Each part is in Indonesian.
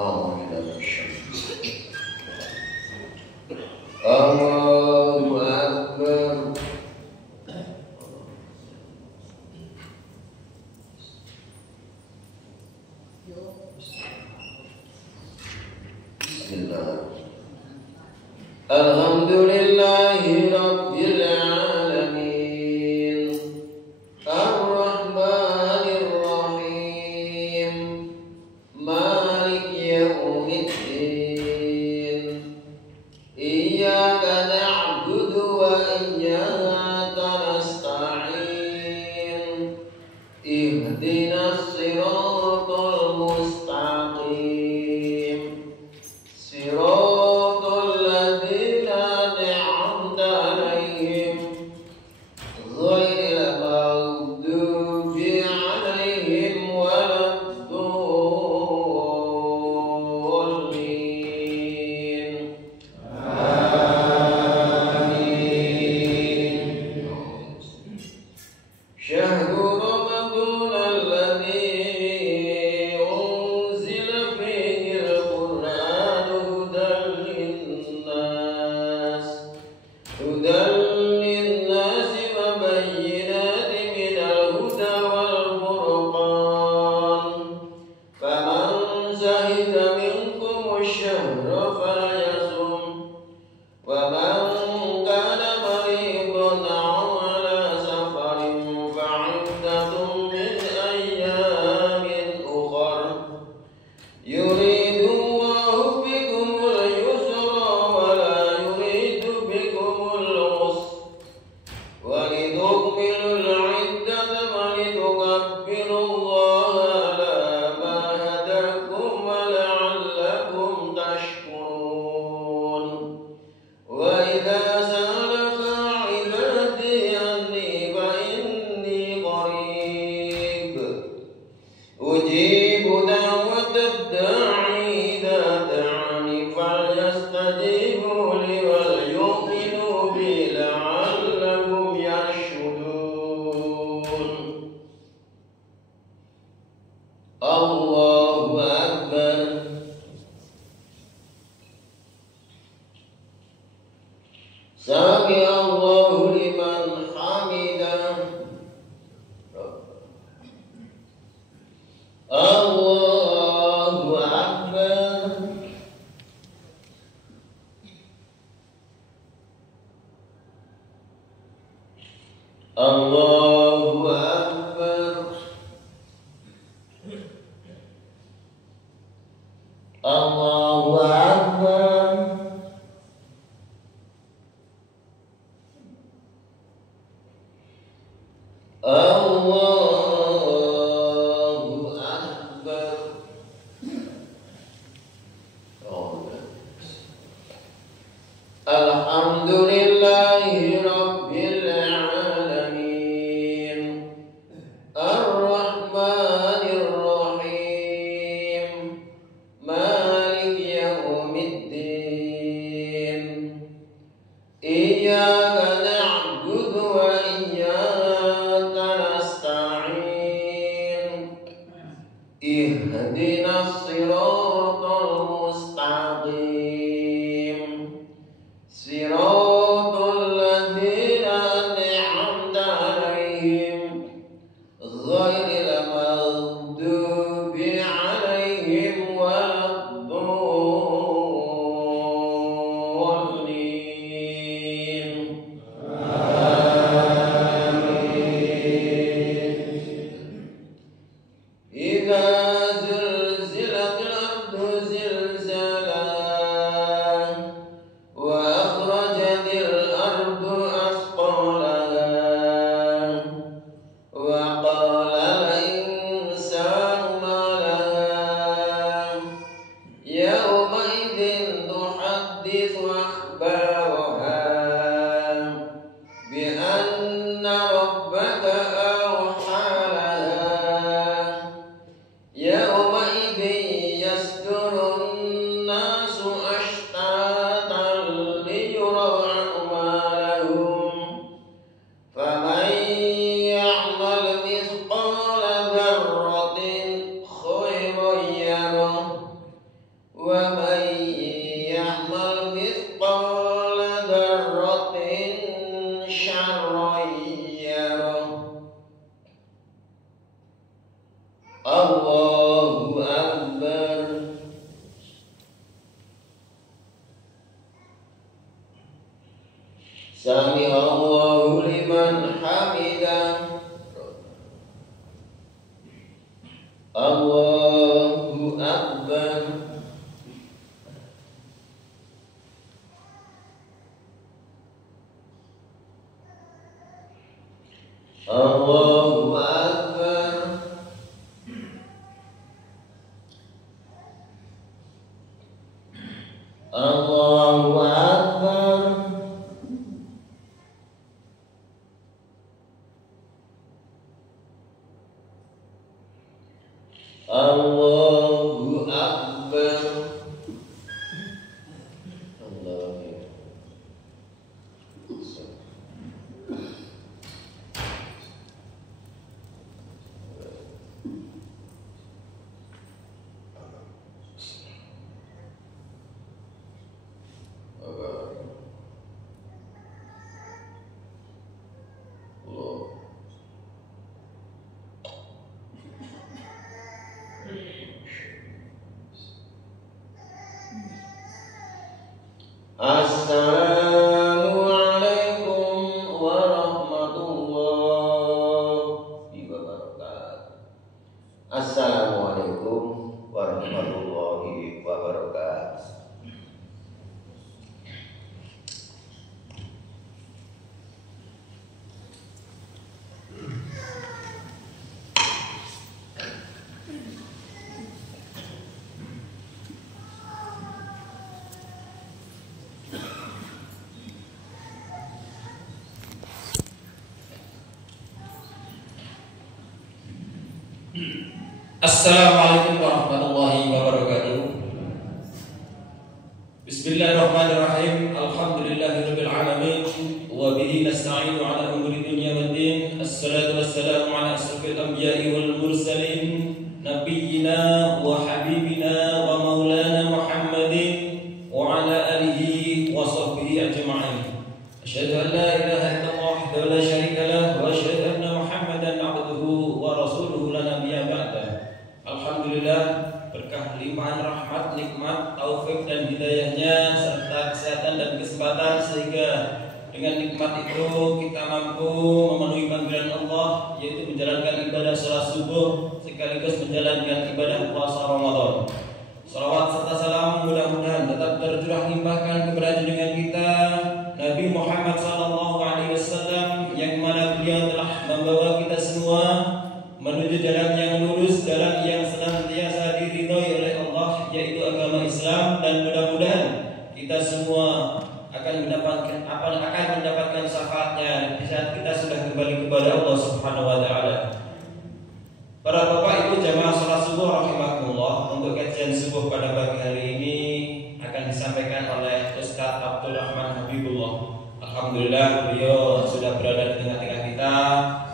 أعوذ بالله من الشيطان. الله أكبر. بسم الله. الحمد لله رب العالمين الرحمن الرحيم مالك يوم الدين إياك نعبد وإياك نستعين اهدنا الصراط المستقيم صراط الذين أنعمت عليهم غير المغضوب عليهم ولا الضالين آمين. شهر رمضان الذي أنزل فيه القرآن هدى للناس وبينات من الهدى والفرقان فمن شهد منكم الشهر فليصم ومن كان مريضا أو على سفر فعدة من أيام أخر يريد الله بكم اليسر ولا يريد بكم العسر ولتكملوا العدة ولتكبروا الله على ما هداكم ولعلكم تشكرون. وإذا سألك عبادي عني فإني قريب أجيب دعوة الداعي إذا دعاني فليستجيبوا لي وليؤمنوا بي لعلهم يرشدون. الله أكبر. سمع الله لمن حمده. الله أكبر. الله أكبر. الله أكبر. الله أكبر. الحمد لله رب العالمين الرحمن الرحيم مالك يوم الدين إياك نعبد وإياك نستعين اهدنا الصراط المستقيم صراط الذين أنعمت عليهم غير المغضوب عليهم ولا الضالين آمين. Sami Allahu liman hamidah. Allahu Akbar. Allahu Akbar. Allahu Akbar. Allahu Akbar. Allahu Assalamualaikum warahmatullahi wabarakatuh. Assalamualaikum warahmatullahi wabarakatuh. Assalamualaikum warahmatullahi wabarakatuh. Bismillahirrahmanirrahim. Alhamdulillahirabbil alamin wa bihi nasta'inu ala umuri dunya waddin. Assalatu wassalamu ala asrofil anbiya'i wal mursalin nabiyyina wa habibina wa maulana Muhammadin wa ala alihi wa sahbihi ajma'in. Asyhadu an la ilaha illallah wahdahu la syarika lah wa asyhadu anna Muhammadan 'abduhu wa rasuluhu la nabiyya ba'dah. Alhamdulillah, berkah limpahan rahmat, nikmat, taufik dan hidayahnya serta kesehatan dan kesempatan sehingga dengan nikmat itu kita mampu memenuhi panggilan Allah, yaitu menjalankan ibadah salat subuh sekaligus menjalankan ibadah puasa Ramadan. Salawat serta salam mudah-mudahan tetap tercurah limpahkan kepada junjungan kita Nabi Muhammad SAW, yang mana beliau telah membawa kita semua menuju jalan yang lurus, jalan yang senantiasa diridhoi oleh Allah, yaitu agama Islam, dan mudah-mudahan kita semua akan mendapatkan syafaatnya di saat kita sudah kembali kepada Allah Subhanahu wa taala. Para bapak ibu jamaah salat subuh rahimakumullah, untuk kajian subuh pada pagi hari ini akan disampaikan oleh Ustaz Abdul Rahman Habibullah. Alhamdulillah beliau sudah berada di tengah-tengah kita.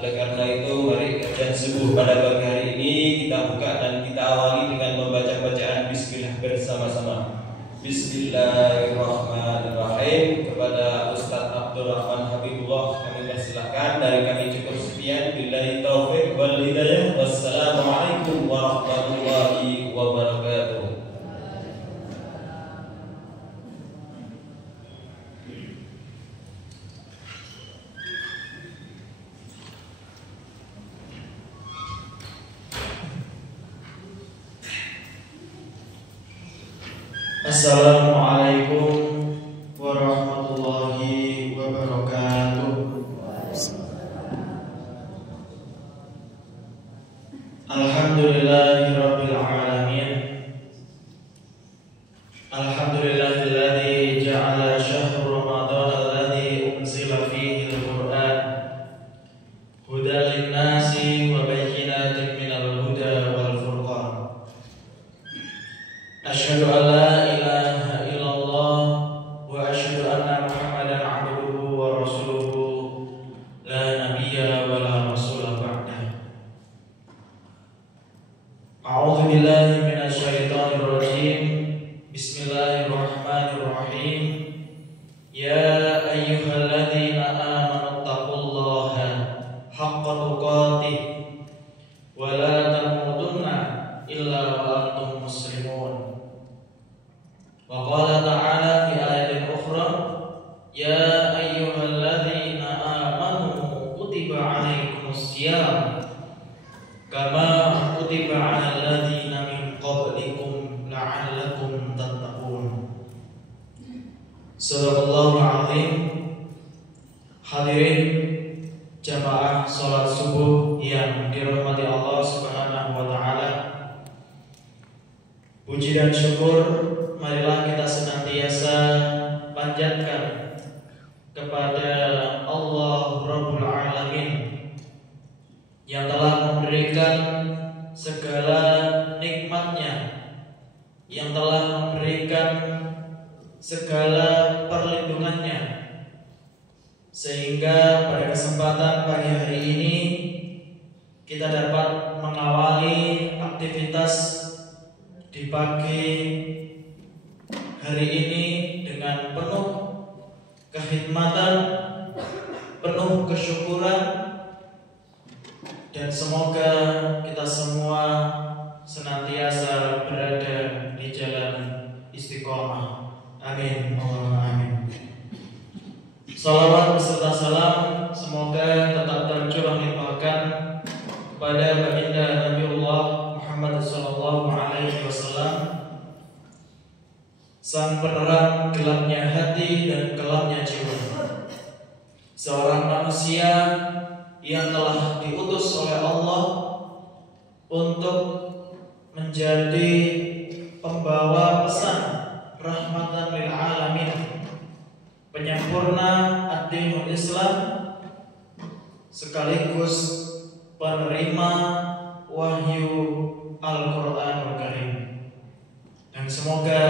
Oleh karena itu, mari kajian subuh pada pagi hari ini kita buka dan kita awali dengan membaca bacaan bismillah bersama-sama. Bismillahirrahmanirrahim. Kepada Ustaz Abdul Rahman Habibullah kami persilahkan. Dari kami cukup sekian. Billahi taufiq wal hidayah. Wassalamualaikum warahmatullahi wabarakatuh. Assalamualaikum warahmatullahi wabarakatuh. Alhamdulillahirabbil alamin. Alhamdulillahilladzi ja'ala syahr Ramadan alladzi unzila fihi al-Qur'an hudan lin-nasi wa bayyinatin minal huda wal furqan. Asyhadu an la ilaha illallah wa asyhadu anna Muhammadan 'abduhu wa rasuluhu la nabiyya wa la rasula ba'dah. A'udzu billahi minasy syaithanir rajim. Bismillahirrahmanirrahim. Ya ayyuhalladzina amanu taqullaha haqqa tuqatih wa la tamutunna illa wa antum muslimun. Wa qala ta'ala fi ayatin ukhra, ya ayyuhal Hadirin jamaah sholat subuh yang dirahmati Allah Subhanahu wa Ta'ala, puji dan syukur marilah kita senantiasa panjatkan kepada Allah Rabbul Alamin yang telah memberikan segala nikmatnya, yang telah memberikan segala perlindungannya, sehingga pada kesempatan pagi hari ini kita dapat mengawali aktivitas di pagi hari ini dengan penuh kekhidmatan, penuh kesyukuran, dan semoga kita semua senantiasa berada di jalan istiqomah. Amin, Allahumma amin. Salawat beserta salam semoga tetap tercurah limpahkan kepada baginda Nabiullah Muhammad sallallahu alaihi wasallam, sang penerang gelapnya hati dan gelapnya jiwa, seorang manusia yang telah diutus oleh Allah untuk menjadi pembawa pesan rahmatan lil alamin, penyempurna ad-dinul Islam, sekaligus penerima wahyu Al-Qur'anul Karim. Dan semoga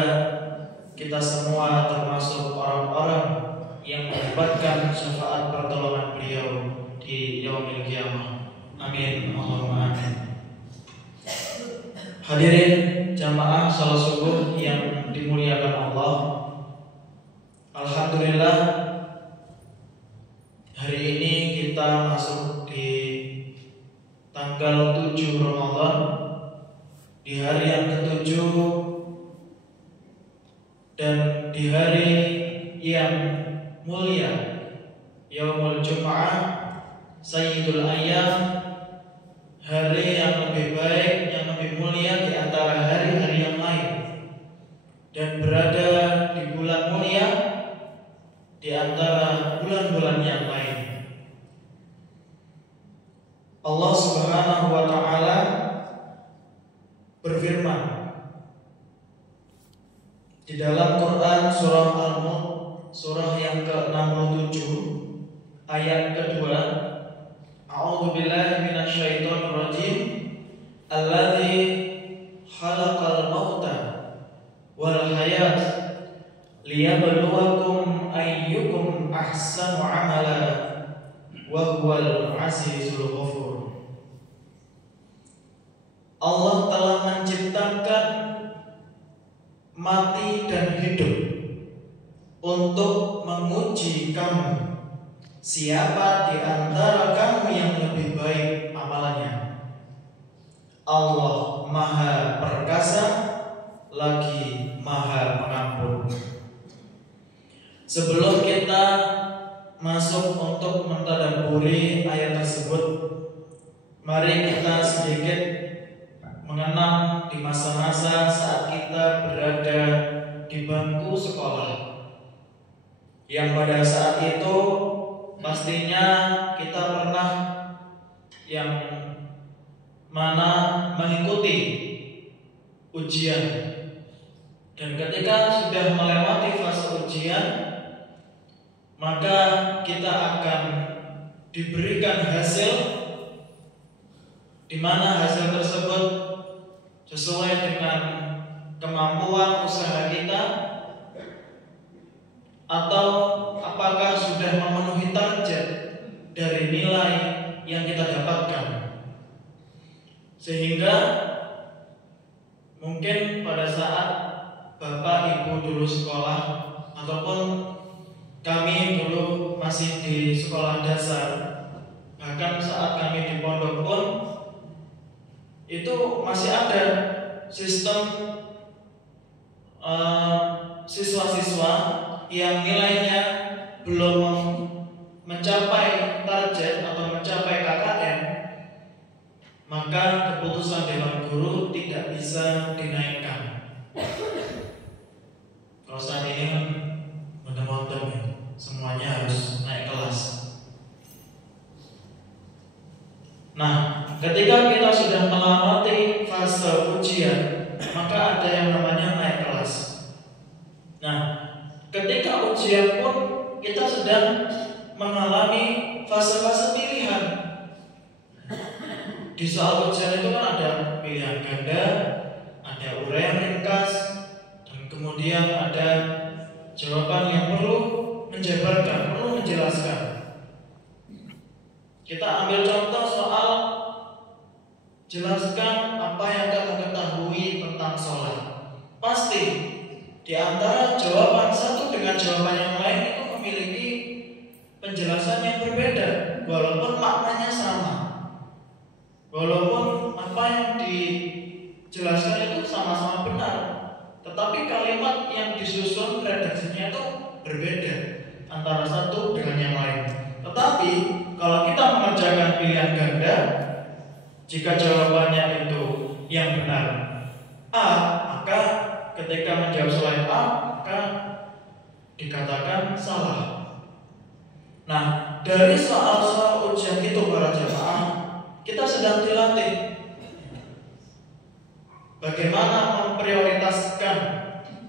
kita semua termasuk orang-orang yang mendapatkan syafaat pertolongan beliau di yaumil qiyamah. Amin, Allahumma amin. Hadirin jamaah salat subuh yang dimuliakan Allah, alhamdulillah hari ini kita masuk di tanggal 7 Ramadan, di hari yang ke-7 dan di hari yang mulia, Yaumul Jum'ah, Sayyidul Ayyam, hari yang lebih baik, yang lebih mulia di antara hari-hari yang lain, dan berada di bulan mulia di antara bulan-bulan yang lain. Allah Subhanahu wa Ta'ala berfirman di dalam Quran surah Al-Mulk, surah yang ke-67 ayat kedua, A'udzu billahi minasyaitonir rajim, alladzi khalaqal mauta wal hayat liyabluwakum ayyukum ahsanu amala wa huwal azizul ghafur. Allah telah menciptakan mati dan hidup untuk menguji kamu, siapa di antara kamu yang lebih baik amalannya. Allah Maha Perkasa lagi Maha Pengampun. Sebelum kita masuk untuk mentadabburi ayat tersebut, mari kita sedikit mengenang di masa-masa saat kita berada di bangku sekolah, yang pada saat itu pastinya kita pernah yang mana mengikuti ujian, dan ketika sudah melewati fase ujian, maka kita akan diberikan hasil, di mana hasil tersebut sesuai dengan kemampuan usaha kita, atau apakah sudah memenuhi target dari nilai yang kita dapatkan. Sehingga mungkin pada saat Bapak Ibu dulu sekolah, ataupun kami dulu masih di sekolah dasar, bahkan saat kami di pondok pun itu masih ada sistem siswa-siswa yang nilainya belum mencapai target atau mencapai KKM, maka keputusan Dewan Guru tidak bisa dinaikkan. Kalau saat ini kan benar-benar semuanya harus naik kelas. Nah, ketika kita sudah melewati fase ujian, maka ada yang namanya naik kelas. Nah, ketika ujian pun kita sedang mengalami fase-fase pilihan. Di soal ujian itu kan ada pilihan ganda, ada uraian ringkas, dan kemudian ada jawaban yang perlu menjabarkan, perlu menjelaskan. Kita ambil contoh soal jelaskan apa yang kamu ketahui tentang sholat. Pasti di antara jawaban satu dengan jawaban yang lain itu memiliki penjelasan yang berbeda, walaupun maknanya sama. Walaupun apa yang dijelaskan itu sama-sama benar, tetapi kalimat yang disusun redaksinya itu berbeda antara satu dengan yang lain. Tetapi kalau kita mengerjakan pilihan ganda, jika jawabannya itu yang benar A, maka ketika menjawab selain A, maka dikatakan salah. Nah, dari soal-soal ujian itu para jamaah, kita sedang dilatih bagaimana memprioritaskan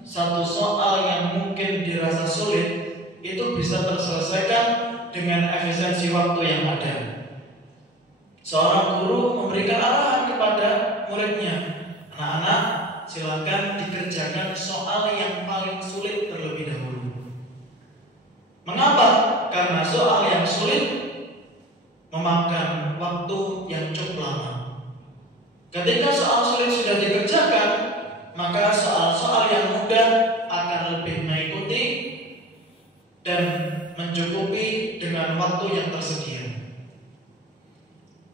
satu soal yang mungkin dirasa sulit itu bisa terselesaikan dengan efisiensi waktu yang ada. Seorang guru memberikan arahan kepada muridnya, anak-anak silakan dikerjakan soal yang paling sulit terlebih dahulu. Mengapa? Karena soal yang sulit memakan waktu yang cukup lama. Ketika soal sulit sudah dikerjakan, maka soal-soal yang mudah akan lebih mengikuti dan mencukupi dengan waktu yang tersedia.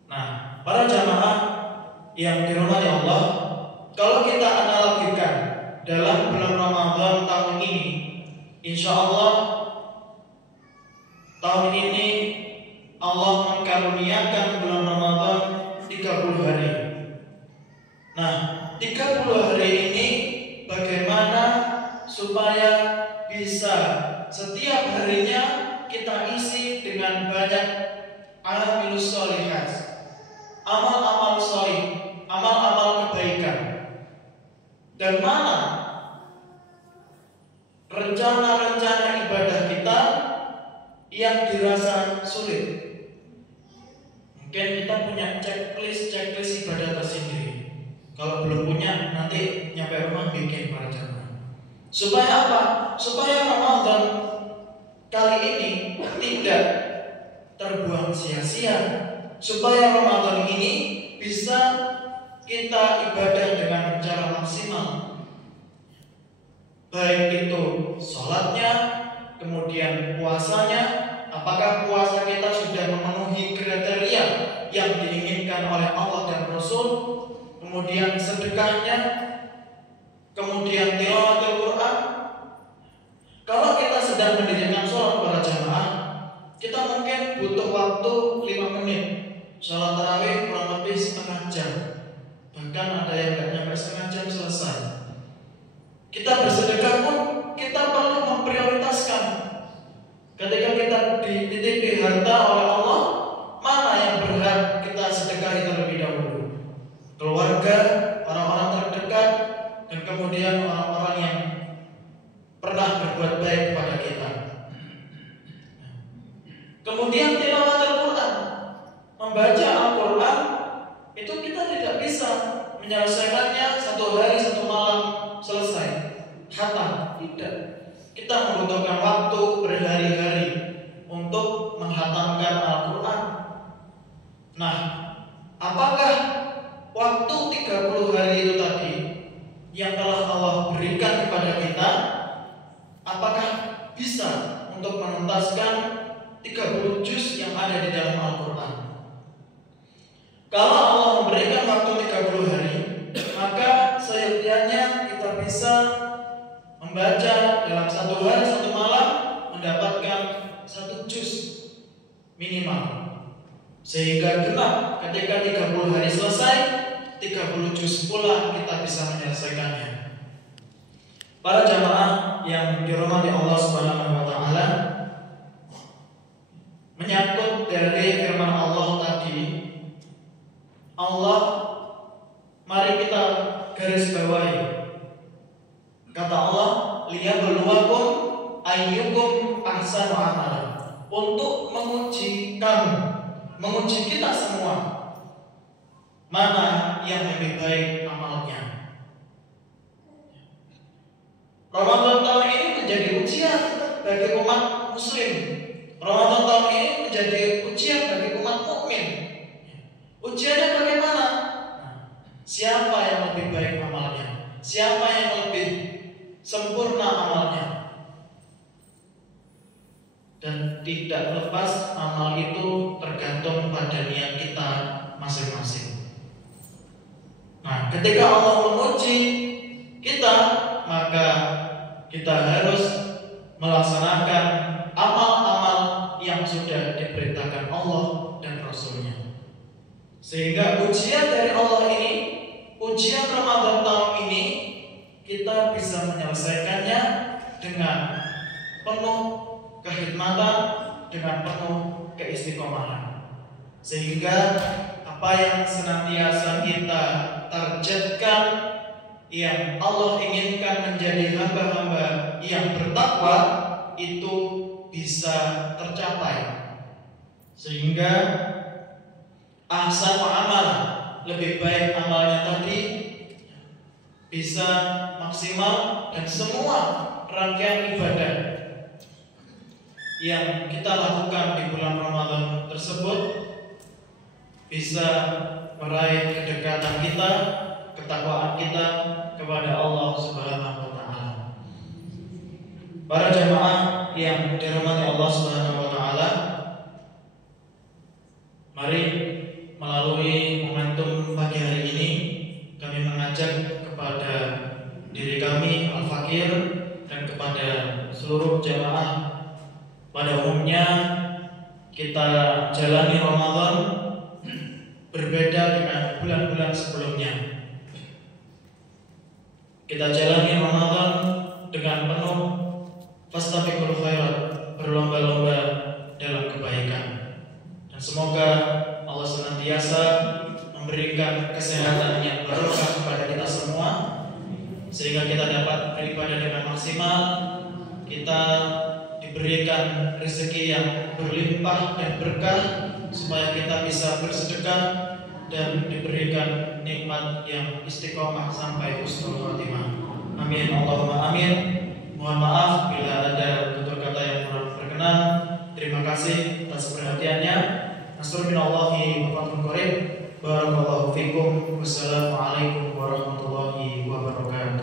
Nah, para jamaah yang dirahmati Allah, kalau kita analogikan dalam bulan Ramadan tahun ini, insya Allah tahun ini Allah mengkaruniakan bulan Ramadan 30 hari. Nah, 30 hari ini bagaimana supaya bisa setiap harinya kita isi dengan banyak amilus sholihat, amal-amal sholih, amal-amal kebaikan. Dan mana rencana-rencana ibadah kita yang dirasa sulit? Mungkin kita punya checklist ibadah tersendiri. Kalau belum punya, nanti nyampe rumah bikin para jamaah. Supaya apa? Supaya Ramadan kali ini tidak terbuang sia-sia. Supaya Ramadan ini bisa kita ibadah dengan cara maksimal. Baik itu sholatnya, kemudian puasanya. Apakah puasa kita sudah memenuhi kriteria yang diinginkan oleh Allah dan Rasul? Kemudian sedekahnya, kemudian tilawatul Quran. Kalau kita sedang mendirikan sholat para jamaah, kita mungkin butuh waktu 5 menit. Sholat tarawih kurang lebih setengah jam, bahkan ada yang nggak nyampe setengah jam selesai. Kita bersedekah pun kita perlu memprioritaskan. Ketika kita dititipi harta oleh Allah, mana yang berhak kita sedekahi terlebih dahulu? Keluarga, orang-orang terdekat, dan kemudian orang-orang yang pernah berbuat baik kepada kita. Kemudian tilawatul Quran, membaca Al-Quran itu kita tidak bisa menyelesaikannya satu hari satu malam selesai khatam, tidak. Kita membutuhkan waktu berhari-hari untuk menghatamkan Al-Quran. Nah, apakah waktu 30 hari itu tadi yang telah Allah berikan kepada kita, apakah bisa untuk menuntaskan 30 juz yang ada di dalam Al-Quran? Kalau Allah memberikan waktu 30 hari, maka seyogyanya kita bisa membaca dalam satu hari satu malam mendapatkan 1 juz minimal, sehingga genap ketika 30 hari selesai, 30 juz pula kita bisa menyelesaikannya. Para jamaah yang dirahmati Allah Subhanahu wa taala, menyangkut dari firman Allah tadi, untuk menguji kamu, menguji kita semua, mana yang lebih baik amalnya. Ramadan tahun ini menjadi ujian bagi umat muslim. Ramadan tahun ini menjadi ujian bagi umat mukmin. Ujiannya bagaimana? Siapa yang lebih baik amalnya? Siapa yang lebih sempurna amalnya? Dan tidak lepas amal itu tergantung pada niat kita masing-masing. Nah, ketika Allah menguji kita, maka kita harus melaksanakan amal-amal yang sudah diperintahkan Allah dan Rasul-Nya. Sehingga ujian dari Allah ini, ujian Ramadan tahun ini, kita bisa menyelesaikannya dengan penuh kekhidmatan, dengan penuh keistiqomahan. Sehingga apa yang senantiasa kita targetkan, yang Allah inginkan menjadi hamba-hamba yang bertakwa, itu bisa tercapai. Sehingga ahsan amal, lebih baik amalnya tadi, bisa maksimal, dan semua rangkaian ibadah yang kita lakukan di bulan Ramadan tersebut bisa meraih kedekatan kita, ketakwaan kita kepada Allah Subhanahu wa taala. Para jamaah yang dirahmati Allah Subhanahu wa taala, mari melalui momentum pagi hari ini kami mengajak kepada diri kami Al-Fakir dan kepada seluruh jamaah pada umumnya, kita jalani Ramadan berbeda dengan bulan-bulan sebelumnya. Kita jalani Ramadan dengan penuh fastabiqul khairat, berlomba-lomba dalam kebaikan. Dan semoga Allah senantiasa memberikan kesehatan yang barokah kepada kita semua, sehingga kita dapat beribadah dengan maksimal, kita diberikan rezeki yang berlimpah dan berkah, supaya kita bisa bersedekah dan diberikan nikmat yang istiqomah sampai husnul khotimah. Amin Allahumma amin. Mohon maaf bila ada tutur kata yang kurang berkenan. Terima kasih atas perhatiannya. Nasrul minallahi wa fathun qarib. Barakallahu fikum. Wassalamualaikum warahmatullahi wabarakatuh.